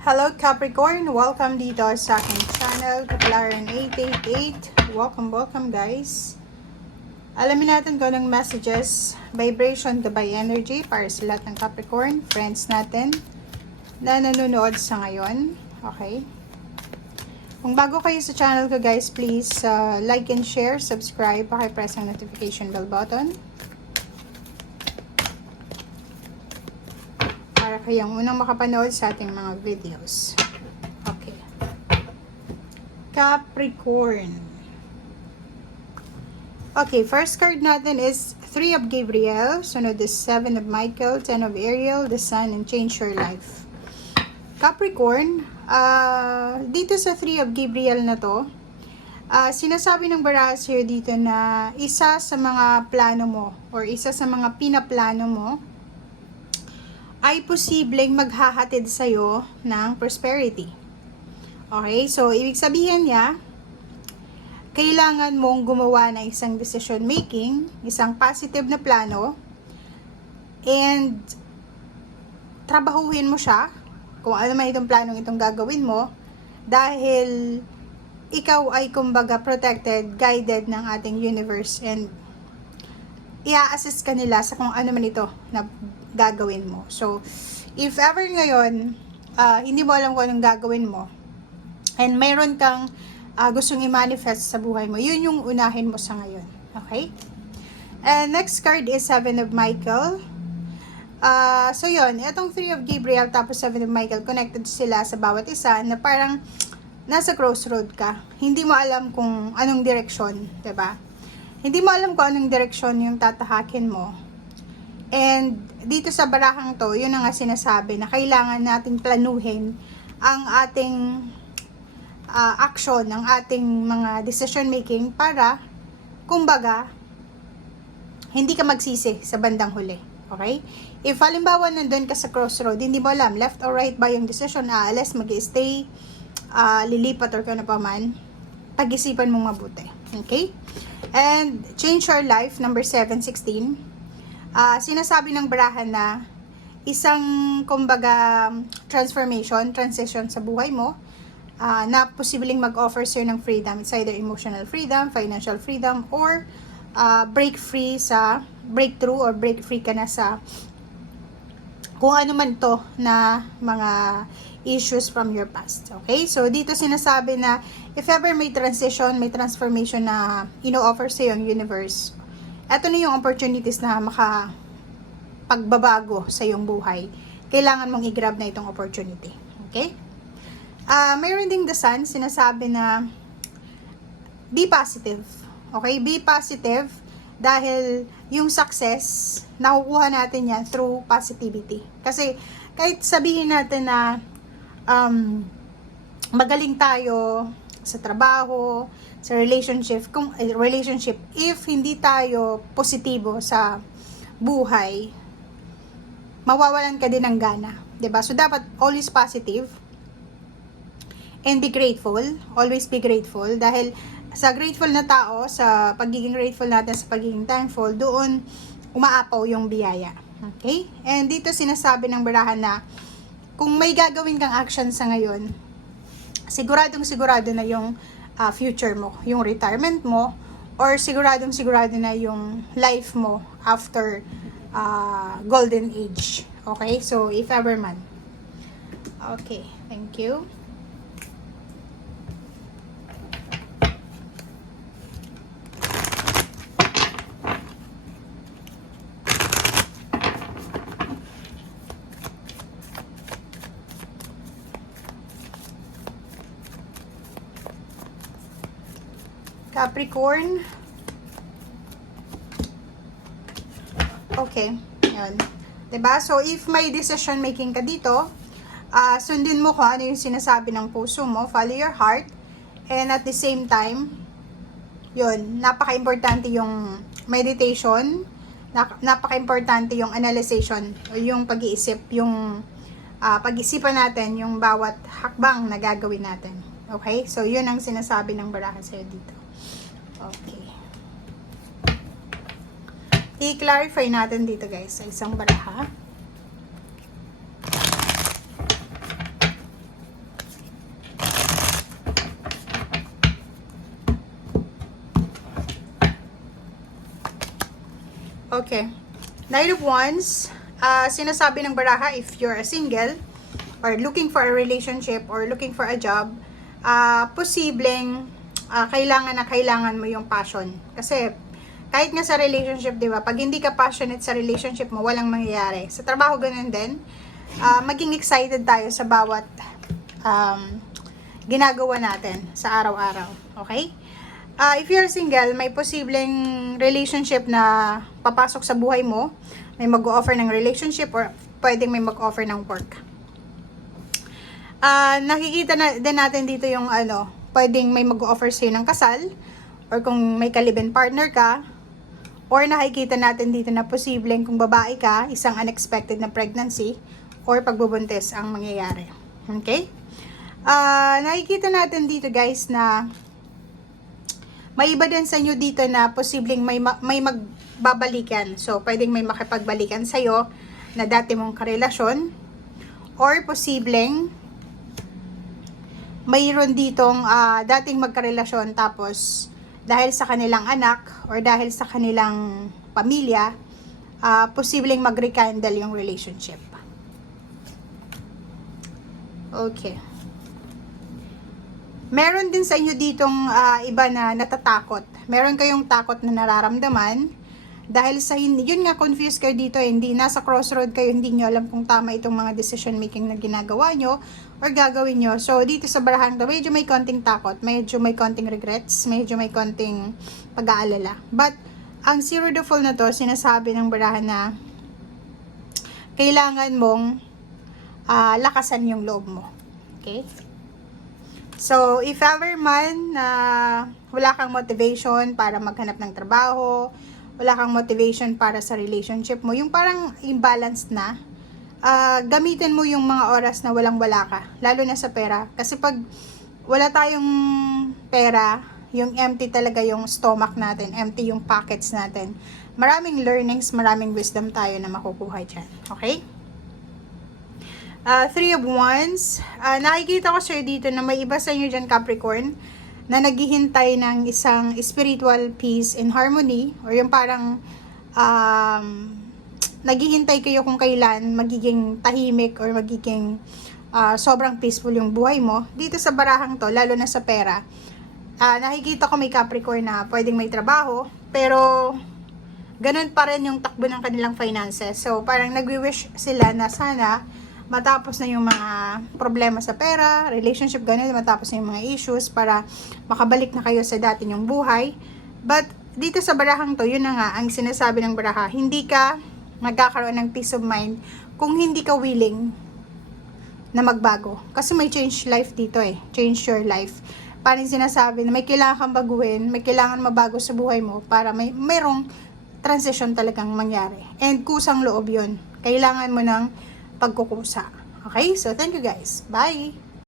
Hello Capricorn! Welcome dito sa aking channel, Kapalaran 888. Welcome guys! Alamin natin kung anong messages, vibration, Dubai energy para sa lahat ng Capricorn, friends natin na nanonood sa ngayon. Okay? Kung bago kayo sa channel ko guys, please like and share, subscribe, paki-press ang notification bell button. Para kayong unang makapanood sa ating mga videos. Okay. Capricorn. Okay, first card natin is 3 of Gabriel, sunod is 7 of Michael, 10 of Ariel, the Sun, and change your life. Capricorn, dito sa 3 of Gabriel na to, sinasabi ng baraha sa'yo dito na isa sa mga plano mo or isa sa mga pinaplano mo ay posibleng maghahatid sa'yo ng prosperity. Okay? So, ibig sabihin niya, kailangan mong gumawa ng isang decision making, isang positive na plano, and trabahuhin mo siya, kung ano man itong planong itong gagawin mo, dahil ikaw ay kumbaga protected, guided ng ating universe, and i-assist ka nila sa kung ano man ito na gagawin mo. So, if ever ngayon, hindi mo alam kung anong gagawin mo, and mayroon kang gustong i-manifest sa buhay mo, yun yung unahin mo sa ngayon. Okay? And next card is 7 of Michael. So yun, itong 3 of Gabriel tapos 7 of Michael, connected sila sa bawat isa na parang nasa crossroad ka. Hindi mo alam kung anong direksyon, 'di ba? Hindi mo alam kung anong direksyon yung tatahakin mo. And dito sa barahang to, yun ang nga sinasabi na kailangan nating planuhin ang ating action, ang ating mga decision making para, kumbaga, hindi ka magsisi sa bandang huli. Okay? If halimbawa nandun ka sa crossroad, hindi mo alam, left or right ba yung decision, aalis, mag-stay, lilipat or kung ano pa man, pag-isipan mong mabuti. Okay? And change your life, number 716. Sinasabi ng barahan na isang kumbaga transition sa buhay mo na posibleng mag-offer sa'yo ng freedom. It's either emotional freedom, financial freedom, or breakthrough or break free ka na sa kung ano man to na mga issues from your past. Okay? So, dito sinasabi na if ever may transition, may transformation na ino-offer sa'yo ang universe, eto na yung opportunities na makapagbabago sa iyong buhay. Kailangan mong i-grab na itong opportunity. Okay? Mayroon ding the Sun, sinasabi na be positive. Okay? Be positive dahil yung success, nakukuha natin yan through positivity. Kasi kahit sabihin natin na magaling tayo sa trabaho, sa relationship, if hindi tayo positibo sa buhay, mawawalan ka din ng gana, 'di ba? So dapat always positive and be grateful, always be grateful, dahil sa grateful na tao, sa pagiging grateful natin, sa pagiging thankful, doon umaapaw yung biyaya. Okay? And dito sinasabi ng barahan na kung may gagawin kang action sa ngayon, siguradong sigurado na yung future mo, yung retirement mo, or siguradong sigurado na yung life mo after golden age. Okay? So, if ever man. Okay. Thank you. Capricorn. Okay. Yun. Diba? So, if may decision making ka dito, sundin mo kung ano yung sinasabi ng puso mo. Follow your heart. And at the same time, yun, napaka-importante yung meditation. Napaka-importante yung analyzation. Yung pag-iisip. Yung pag-isipan natin yung bawat hakbang na gagawin natin. Okay? So, yun ang sinasabi ng baraha sa'yo dito. Okay. I-clarify natin dito guys sa isang baraha. Okay. Nine of Wands, sinasabi ng baraha, if you're a single, or looking for a relationship, or looking for a job, posibleng kailangan mo yung passion. Kasi, kahit nga sa relationship, di ba, pag hindi ka passionate sa relationship mo, walang mangyayari. Sa trabaho, ganun din. Maging excited tayo sa bawat ginagawa natin sa araw-araw. Okay? If you're single, may posibleng relationship na papasok sa buhay mo. May mag-o-offer ng relationship or pwedeng may mag-offer ng work. Nakikita na din natin dito yung pwedeng may mag-offer sa'yo ng kasal, or kung may kalibin partner ka, or nakikita natin dito na posibleng kung babae ka, isang unexpected na pregnancy, or pagbubuntis ang mangyayari. Okay? Nakikita natin dito guys na may iba din sa inyo dito na posibleng may magbabalikan. So, pwedeng may makipagbalikan sa'yo na dati mong karelasyon, or posibleng mayroon ditong dating magkarelasyon tapos dahil sa kanilang anak or dahil sa kanilang pamilya, posibleng mag-rekindle yung relationship. Okay. Meron din sa inyo ditong iba na natatakot. Meron kayong takot na nararamdaman dahil sa yun nga, confused kayo dito, hindi nasa crossroad kayo, hindi nyo alam kung tama itong mga decision making na ginagawa nyo or gagawin nyo. So dito sa barahan to, medyo may konting takot, medyo may konting regrets, medyo may konting pag-aalala. But ang zero the full na to, sinasabi ng barahan na kailangan mong lakasan yung loob mo. Okay? So, if ever man na wala kang motivation para maghanap ng trabaho, wala kang motivation para sa relationship mo, yung parang imbalance na, gamitin mo yung mga oras na walang-wala ka, lalo na sa pera. Kasi pag wala tayong pera, yung empty talaga yung stomach natin, empty yung pockets natin, maraming learnings, maraming wisdom tayo na makukuha dyan. Okay? Three of Wands, nakikita ko sir dito na may iba sa inyo dyan Capricorn na naghihintay ng isang spiritual peace and harmony, or yung parang naghihintay kayo kung kailan magiging tahimik or magiging sobrang peaceful yung buhay mo. Dito sa barahang to, lalo na sa pera, nakikita ko may Capricorn na pwedeng may trabaho pero ganun pa rin yung takbo ng kanilang finances. So parang nagwi-wish sila na sana matapos na yung mga problema sa pera, relationship, ganun, matapos na yung mga issues para makabalik na kayo sa dati nyong buhay. But, dito sa barahang to, yun na nga, ang sinasabi ng baraha, hindi ka magkakaroon ng peace of mind kung hindi ka willing na magbago. Kasi may change life dito change your life. Parang sinasabi na may kailangan kang baguhin, may kailangan mabago sa buhay mo para mayroong transition talagang mangyari. And kusang loob yun. Kailangan mo ng pagkukusa. Okay? So, thank you guys. Bye!